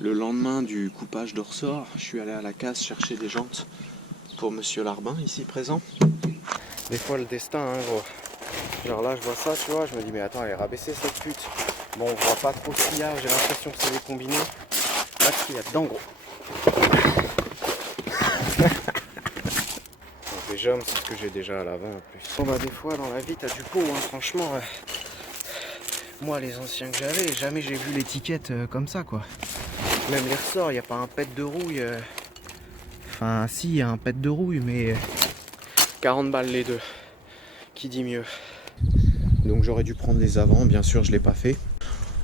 Le lendemain du coupage de ressort, je suis allé à la casse chercher des jantes pour Monsieur Larbin, ici présent. Des fois le destin, hein, gros. Genre là je vois ça, tu vois, je me dis mais attends, elle est rabaissée cette pute. Bon, on voit pas trop ce qu'il y a, j'ai l'impression que c'est des combinés. Là ce qu'il y a dedans, gros. Des jambes, c'est ce que j'ai déjà à l'avant en plus. Bon bah des fois dans la vie t'as du pot, hein, franchement. Moi les anciens que j'avais, jamais j'ai vu l'étiquette comme ça quoi. Même les ressorts, il n'y a pas un pet de rouille. Enfin si, il y a un pet de rouille, mais 40 balles les deux. Qui dit mieux? Donc j'aurais dû prendre les avants, bien sûr je l'ai pas fait.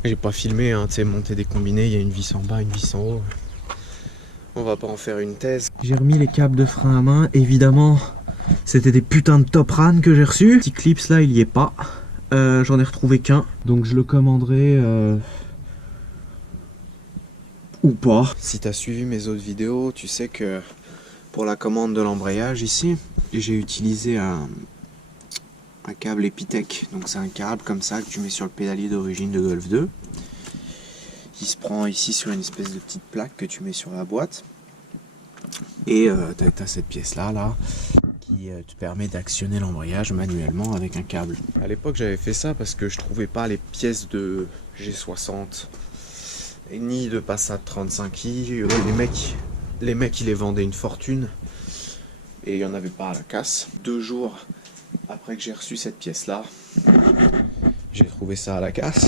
J'ai pas filmé, hein, tu sais, monter des combinés, il y a une vis en bas, une vis en haut. On va pas en faire une thèse. J'ai remis les câbles de frein à main, évidemment. C'était des putains de Top Ran que j'ai reçus. Petit clips là, il y est pas. J'en ai retrouvé qu'un. Donc je le commanderai ou pas. Si tu as suivi mes autres vidéos, tu sais que pour la commande de l'embrayage ici, j'ai utilisé un câble Epitech. Donc c'est un câble comme ça que tu mets sur le pédalier d'origine de Golf 2. Il se prend ici sur une espèce de petite plaque que tu mets sur la boîte. Et tu as cette pièce là qui te permet d'actionner l'embrayage manuellement avec un câble. À l'époque j'avais fait ça parce que je trouvais pas les pièces de G60 ni de Passat 35i. Les mecs ils les vendaient une fortune et il n'y en avait pas à la casse. 2 jours après que j'ai reçu cette pièce là, j'ai trouvé ça à la casse.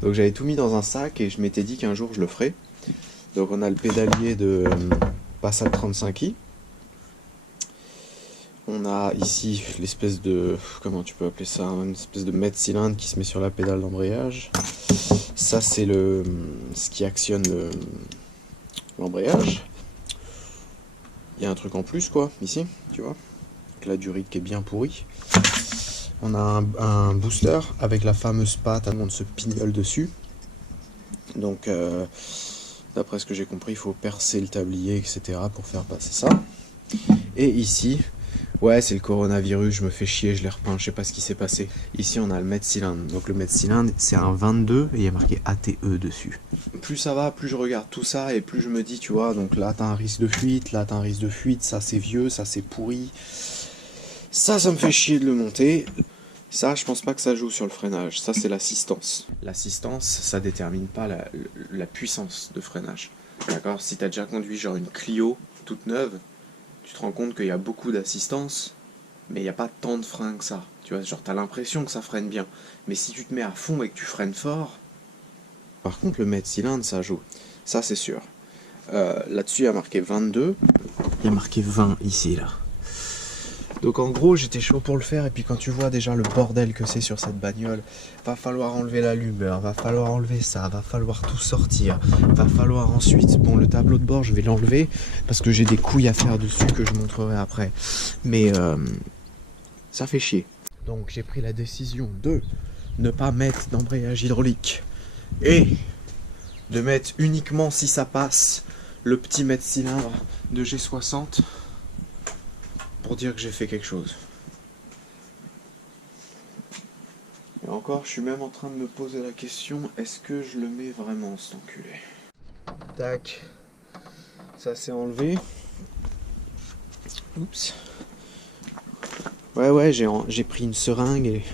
Donc j'avais tout mis dans un sac et je m'étais dit qu'un jour je le ferais. Donc on a le pédalier de Passat 35i. On a ici l'espèce de, comment tu peux appeler ça, une espèce de mètre cylindre qui se met sur la pédale d'embrayage. Ça c'est ce qui actionne l'embrayage. Il y a un truc en plus quoi, ici, tu vois. Donc la durite qui est bien pourrie. On a un booster avec la fameuse patte, on se pignole dessus. Donc d'après ce que j'ai compris, il faut percer le tablier, etc. pour faire passer ça. Et ici, ouais, c'est le coronavirus, je me fais chier, je l'ai repeint, je sais pas ce qui s'est passé. Ici, on a le mètre cylindre. Donc le mètre cylindre, c'est un 22 et il y a marqué ATE dessus. Plus ça va, plus je regarde tout ça et plus je me dis, tu vois, donc là, t'as un risque de fuite, là, t'as un risque de fuite, ça, c'est vieux, ça, c'est pourri. Ça me fait chier de le monter. Ça, je pense pas que ça joue sur le freinage. Ça, c'est l'assistance. L'assistance, ça détermine pas la puissance de freinage. D'accord? Si t'as déjà conduit genre une Clio toute neuve, tu te rends compte qu'il y a beaucoup d'assistance, mais il n'y a pas tant de frein que ça. Tu vois, genre t'as l'impression que ça freine bien. Mais si tu te mets à fond et que tu freines fort, par contre, le mètre cylindre, ça joue. Ça, c'est sûr. Là-dessus, il y a marqué 22. Il y a marqué 20 ici, là. Donc en gros j'étais chaud pour le faire et puis quand tu vois déjà le bordel que c'est sur cette bagnole, va falloir enlever l'allumeur, va falloir enlever ça, va falloir tout sortir, va falloir ensuite, bon le tableau de bord je vais l'enlever parce que j'ai des couilles à faire dessus que je montrerai après, mais ça fait chier. Donc j'ai pris la décision de ne pas mettre d'embrayage hydraulique et de mettre uniquement si ça passe le petit mètre cylindre de G60 pour dire que j'ai fait quelque chose. Et encore, je suis même en train de me poser la question, est-ce que je le mets vraiment cet enculé? Tac. Ça c'est enlevé. Oups. Ouais, j'ai pris une seringue et...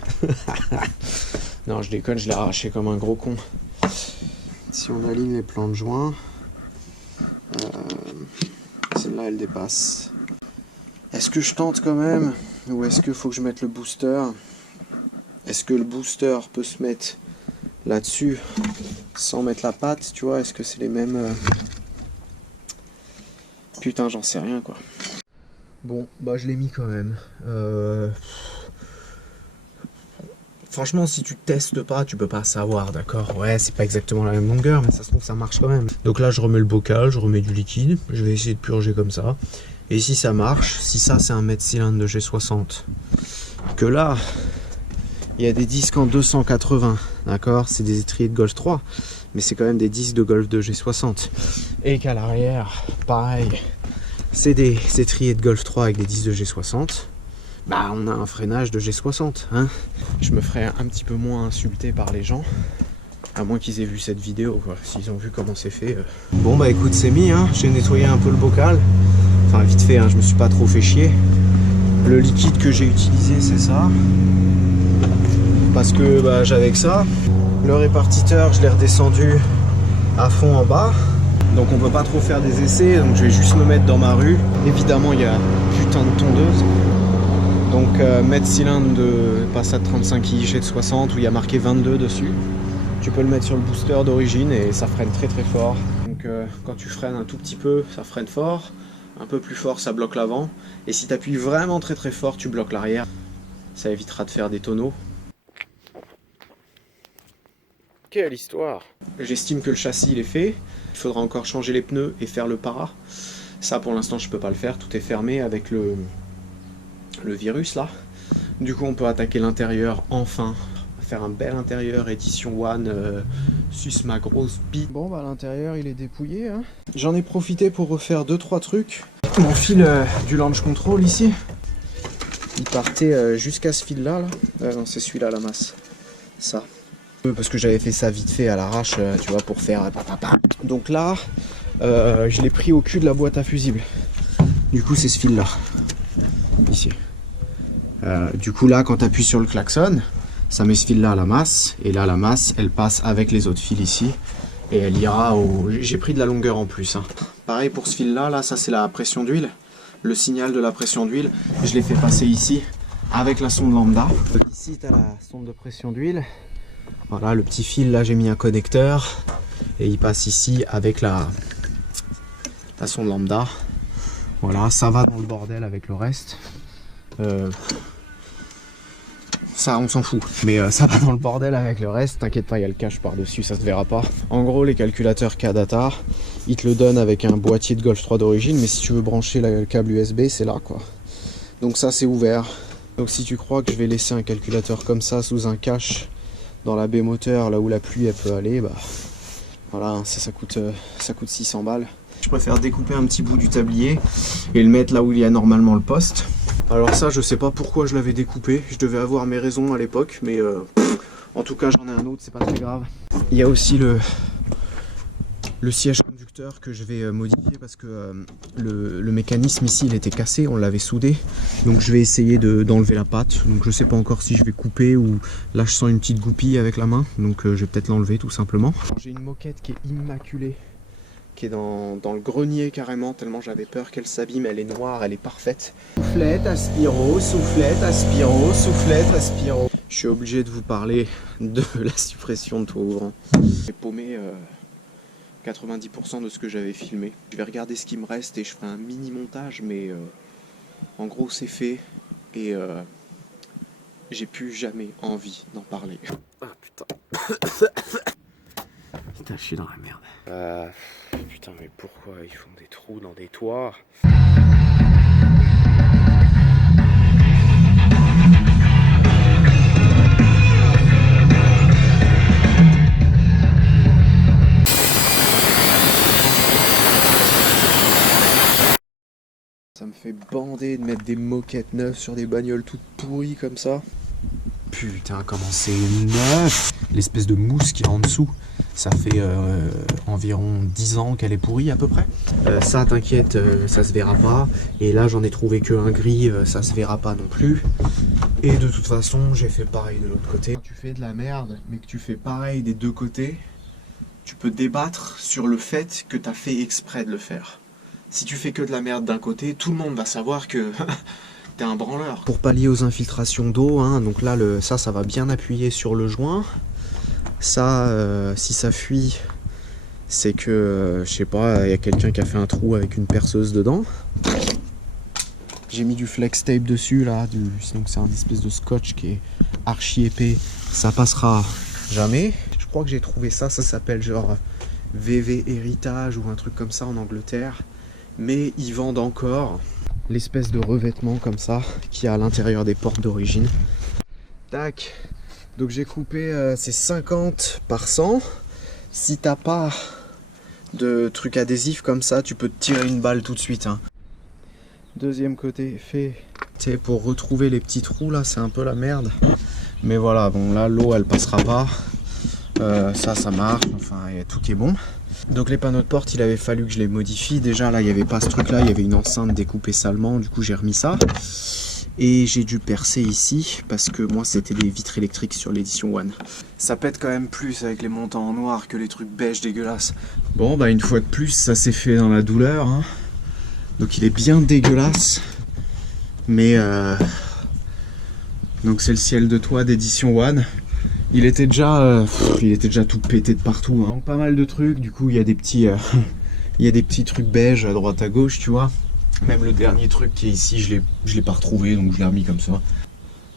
Non, je déconne, je l'ai arraché comme un gros con. Si on aligne les plans de joint, celle-là elle dépasse. Est-ce que je tente quand même ou est-ce qu'il faut que je mette le booster? Est-ce que le booster peut se mettre là-dessus sans mettre la patte, tu vois? Est-ce que c'est les mêmes... Putain, j'en sais rien, quoi. Bon, bah je l'ai mis quand même. Franchement, si tu testes pas, tu peux pas savoir, d'accord? Ouais, c'est pas exactement la même longueur, mais ça se trouve, ça marche quand même. Donc là, je remets le bocal, je remets du liquide. Je vais essayer de purger comme ça. Et si ça marche, si ça c'est un mètre cylindre de G60, que là, il y a des disques en 280, d'accord? C'est des étriers de Golf 3, mais c'est quand même des disques de Golf 2 G60. Et qu'à l'arrière, pareil, c'est des étriers de Golf 3 avec des disques de G60. Bah on a un freinage de G60, hein. Je me ferais un petit peu moins insulter par les gens À moins qu'ils aient vu cette vidéo, quoi. S'ils ont vu comment c'est fait. Bon bah écoute, c'est mis, hein. J'ai nettoyé un peu le bocal. Enfin vite fait, hein, je me suis pas trop fait chier. Le liquide que j'ai utilisé, c'est ça. Parce que bah, j'avais que ça. Le répartiteur, je l'ai redescendu à fond en bas. Donc on peut pas trop faire des essais, donc je vais juste le mettre dans ma rue. Évidemment, il y a putain de tondeuse. Donc mètre cylindre de Passat 35 IJ de 60 où il y a marqué 22 dessus. Tu peux le mettre sur le booster d'origine et ça freine très très fort. Donc quand tu freines un tout petit peu, ça freine fort. Un peu plus fort, ça bloque l'avant. Et si tu appuies vraiment très très fort, tu bloques l'arrière. Ça évitera de faire des tonneaux. Quelle histoire! J'estime que le châssis il est fait. Il faudra encore changer les pneus et faire le para. Ça pour l'instant je peux pas le faire, tout est fermé avec le virus là. Du coup on peut attaquer l'intérieur enfin. Faire un bel intérieur édition One, sus ma grosse bite. Bon bah l'intérieur il est dépouillé, hein. J'en ai profité pour refaire 2-3 trucs. Mon fil du launch control ici, il partait jusqu'à ce fil là, non c'est celui-là la masse, ça. Parce que j'avais fait ça vite fait à l'arrache, tu vois, pour faire donc là, je l'ai pris au cul de la boîte à fusibles. Du coup c'est ce fil là, ici. Du coup là quand tu appuies sur le klaxon, ça met ce fil là à la masse, et là la masse elle passe avec les autres fils ici, et elle ira au... J'ai pris de la longueur en plus, hein. Pareil pour ce fil là, ça c'est la pression d'huile, le signal de la pression d'huile, je l'ai fait passer ici avec la sonde lambda. Ici tu as la sonde de pression d'huile, voilà le petit fil là j'ai mis un connecteur, et il passe ici avec la sonde lambda. Voilà, ça va dans le bordel avec le reste. Ça on s'en fout, mais ça va dans le bordel avec le reste, t'inquiète pas, il y a le cache par dessus, ça se verra pas. En gros les calculateurs K-Data, ils te le donnent avec un boîtier de Golf 3 d'origine, mais si tu veux brancher le câble USB, c'est là quoi. Donc ça c'est ouvert. Donc si tu crois que je vais laisser un calculateur comme ça sous un cache dans la baie moteur, là où la pluie elle peut aller, bah voilà, ça coûte 600 balles. Je préfère découper un petit bout du tablier et le mettre là où il y a normalement le poste. Alors ça je sais pas pourquoi je l'avais découpé, je devais avoir mes raisons à l'époque, mais en tout cas j'en ai un autre, c'est pas très grave. Il y a aussi le siège conducteur que je vais modifier parce que le mécanisme ici il était cassé, on l'avait soudé, donc je vais essayer d'enlever la patte. Donc je sais pas encore si je vais couper ou là je sens une petite goupille avec la main, donc je vais peut-être l'enlever tout simplement. J'ai une moquette qui est immaculée, qui est dans le grenier carrément, tellement j'avais peur qu'elle s'abîme, elle est noire, elle est parfaite. Soufflette, aspiro, soufflette, aspiro, soufflette, aspiro. Je suis obligé de vous parler de la suppression de toit ouvrant. J'ai paumé 90% de ce que j'avais filmé. Je vais regarder ce qui me reste et je ferai un mini montage, mais en gros c'est fait et j'ai plus jamais envie d'en parler. Ah putain. Putain, je suis dans la merde. Putain, mais pourquoi ils font des trous dans des toits? Ça me fait bander de mettre des moquettes neuves sur des bagnoles toutes pourries comme ça. Putain, comment c'est neuf! L'espèce de mousse qui est en dessous, ça fait environ 10 ans qu'elle est pourrie à peu près. Ça, t'inquiète, ça se verra pas. Et là, j'en ai trouvé que un gris, ça se verra pas non plus. Et de toute façon, j'ai fait pareil de l'autre côté. Quand tu fais de la merde, mais que tu fais pareil des deux côtés, tu peux débattre sur le fait que t'as fait exprès de le faire. Si tu fais que de la merde d'un côté, tout le monde va savoir que t'es un branleur. Pour pallier aux infiltrations d'eau, hein, donc là, ça va bien appuyer sur le joint. Ça, si ça fuit, c'est que, je sais pas, il y a quelqu'un qui a fait un trou avec une perceuse dedans. J'ai mis du flex tape dessus, là, donc c'est un espèce de scotch qui est archi épais. Ça passera jamais. Je crois que j'ai trouvé ça s'appelle genre VV Héritage ou un truc comme ça en Angleterre. Mais ils vendent encore l'espèce de revêtement comme ça qui a à l'intérieur des portes d'origine. Tac. Donc j'ai coupé ces 50 par 100. Si t'as pas de truc adhésif comme ça, tu peux te tirer une balle tout de suite, hein. Deuxième côté fait. Tu sais, pour retrouver les petits trous là, c'est un peu la merde. Mais voilà, bon là l'eau elle passera pas. Ça marche, enfin il y a tout qui est bon. Donc les panneaux de porte, il avait fallu que je les modifie. Déjà là, il n'y avait pas ce truc là, il y avait une enceinte découpée salement, du coup j'ai remis ça. Et j'ai dû percer ici, parce que moi c'était des vitres électriques sur l'édition One. Ça pète quand même plus avec les montants en noir que les trucs beige dégueulasses. Bon bah une fois de plus, ça s'est fait dans la douleur, hein. Donc il est bien dégueulasse. Mais donc c'est le ciel de toit d'édition One. Il était déjà tout pété de partout, hein. Donc pas mal de trucs, du coup il y a des petits il y a des petits trucs beige à droite à gauche, tu vois. Même le dernier truc qui est ici, je l'ai pas retrouvé, donc je l'ai remis comme ça.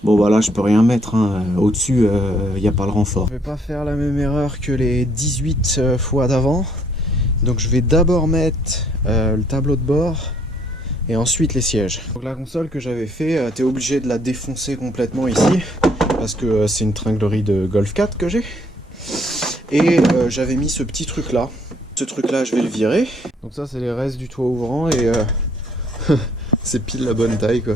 Bon voilà, je peux rien mettre, hein. Au-dessus il n'y a pas le renfort. Je vais pas faire la même erreur que les 18 fois d'avant. Donc je vais d'abord mettre le tableau de bord et ensuite les sièges. Donc la console que j'avais fait, t'es obligé de la défoncer complètement ici, parce que c'est une tringlerie de Golf 4 que j'ai. Et j'avais mis ce petit truc là. Ce truc là, je vais le virer. Donc ça, c'est les restes du toit ouvrant et c'est pile la bonne taille, quoi.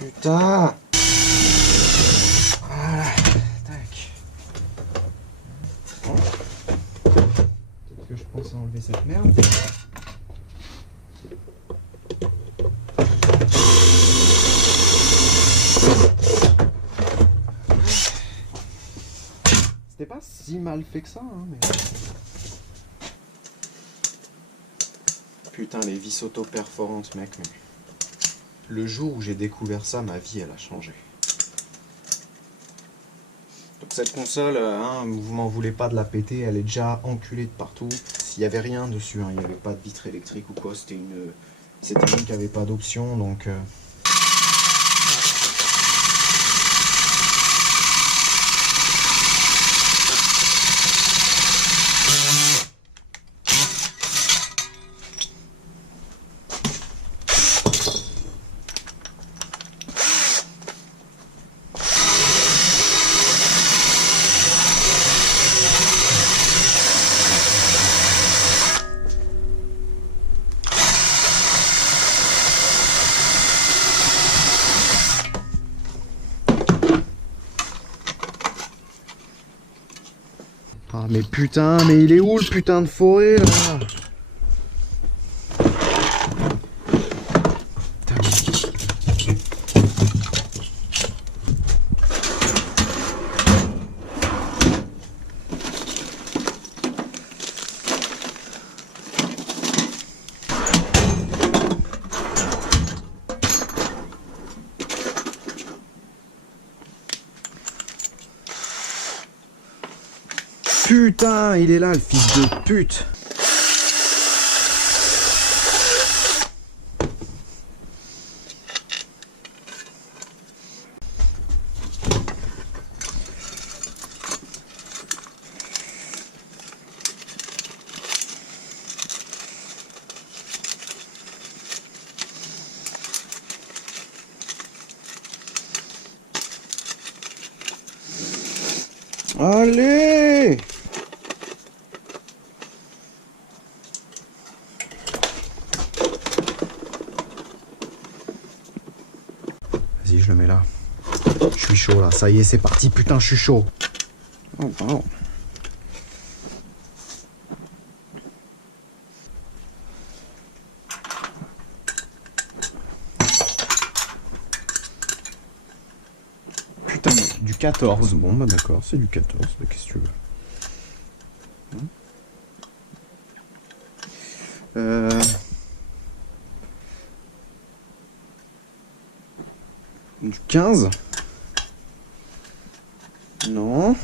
Putain! Voilà, tac. Bon. Peut-être que je pense à enlever cette merde. C'était pas si mal fait que ça, hein, mais... Putain, les vis auto-perforantes, mec, mais... Le jour où j'ai découvert ça, ma vie, elle a changé. Donc cette console, hein, vous m'en voulez pas de la péter, elle est déjà enculée de partout. Il n'y avait rien dessus, hein, il n'y avait pas de vitre électrique ou quoi, c'était une qui n'avait pas d'option, donc... Ah mais putain, mais il est où le putain de forêt là? Putain, il est là le fils de pute. Allez! Vas-y, je le mets là. Je suis chaud là, ça y est, c'est parti, putain, je suis chaud. Oh, pardon. Putain, du 14. Bon, bah d'accord, c'est du 14, bah, qu'est-ce que tu veux. Du 15. Non.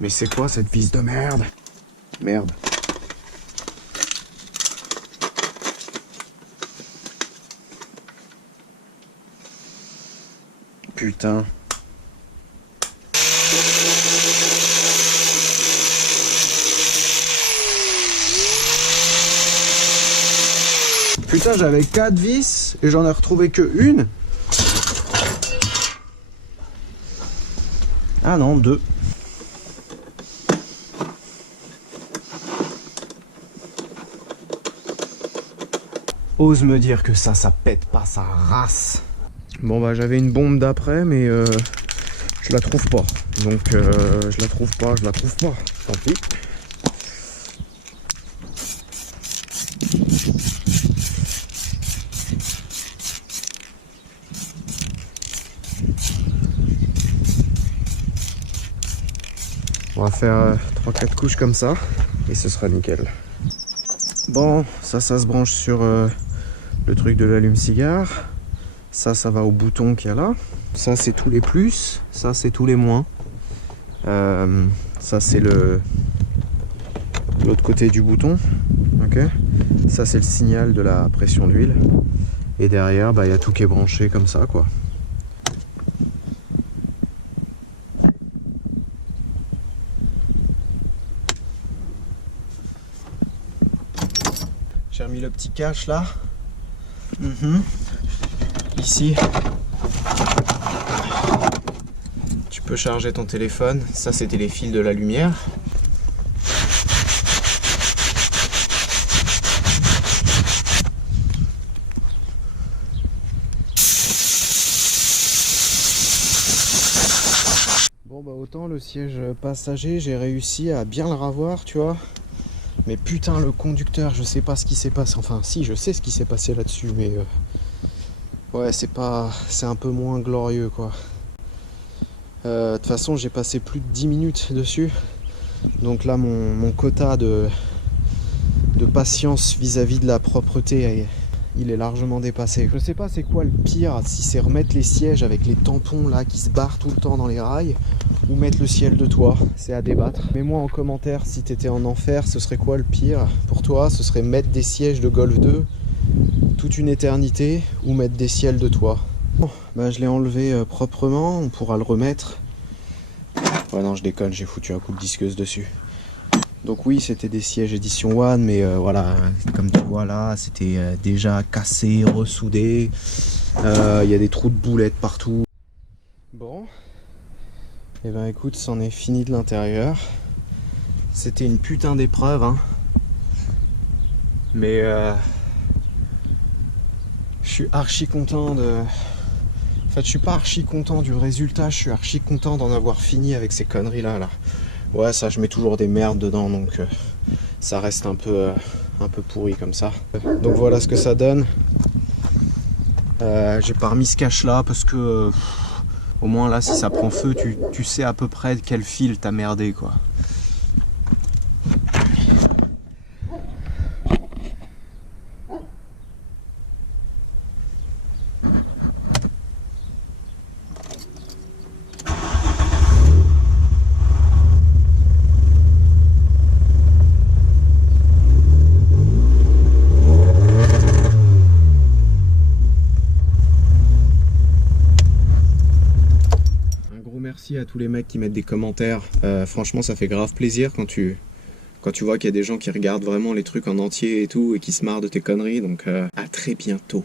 Mais c'est quoi cette vis de merde? Merde. Putain. Putain, j'avais 4 vis et j'en ai retrouvé que une. Ah non, 2. Ose me dire que ça pète pas sa race. Bon bah j'avais une bombe d'après mais je la trouve pas. Donc je la trouve pas. Tant pis. On va faire 3-4 couches comme ça et ce sera nickel. Bon, ça se branche sur le truc de l'allume-cigare. Ça va au bouton qu'il y a là. Ça c'est tous les plus, ça c'est tous les moins. Ça c'est l'autre côté du bouton. Ok. Ça c'est le signal de la pression d'huile. Et derrière, bah, y a tout qui est branché comme ça quoi. J'ai remis le petit cache là. Ici. Tu peux charger ton téléphone. Ça c'était les fils de la lumière. Bon bah autant le siège passager j'ai réussi à bien le ravoir tu vois. Mais putain le conducteur je sais pas ce qui s'est passé. Enfin si je sais ce qui s'est passé là-dessus mais ouais c'est un peu moins glorieux quoi. De toute façon j'ai passé plus de 10 minutes dessus. Donc là mon quota de patience vis-à-vis de la propreté il est largement dépassé. Je sais pas c'est quoi le pire, si c'est remettre les sièges avec les tampons là qui se barrent tout le temps dans les rails ou mettre le ciel de toit, c'est à débattre. Mets-moi en commentaire si t'étais en enfer, ce serait quoi le pire pour toi? Ce serait mettre des sièges de Golf 2 toute une éternité ou mettre des ciels de toit. Bon, bah je l'ai enlevé proprement, on pourra le remettre. Ouais non je déconne, j'ai foutu un coup de disqueuse dessus. Donc oui c'était des sièges édition One mais voilà comme tu vois là c'était déjà cassé, ressoudé. Il y a des trous de boulettes partout. Bon et ben écoute c'en est fini de l'intérieur. C'était une putain d'épreuve hein. Mais je suis archi content de... En fait je suis pas archi content du résultat, je suis archi content d'en avoir fini avec ces conneries là. Ouais ça je mets toujours des merdes dedans donc ça reste un peu pourri comme ça. Donc voilà ce que ça donne. J'ai pas remis ce cache là parce que au moins là si ça prend feu tu sais à peu près de quel fil t'as merdé quoi. Merci à tous les mecs qui mettent des commentaires, franchement ça fait grave plaisir quand tu vois qu'il y a des gens qui regardent vraiment les trucs en entier et tout et qui se marrent de tes conneries, donc à très bientôt.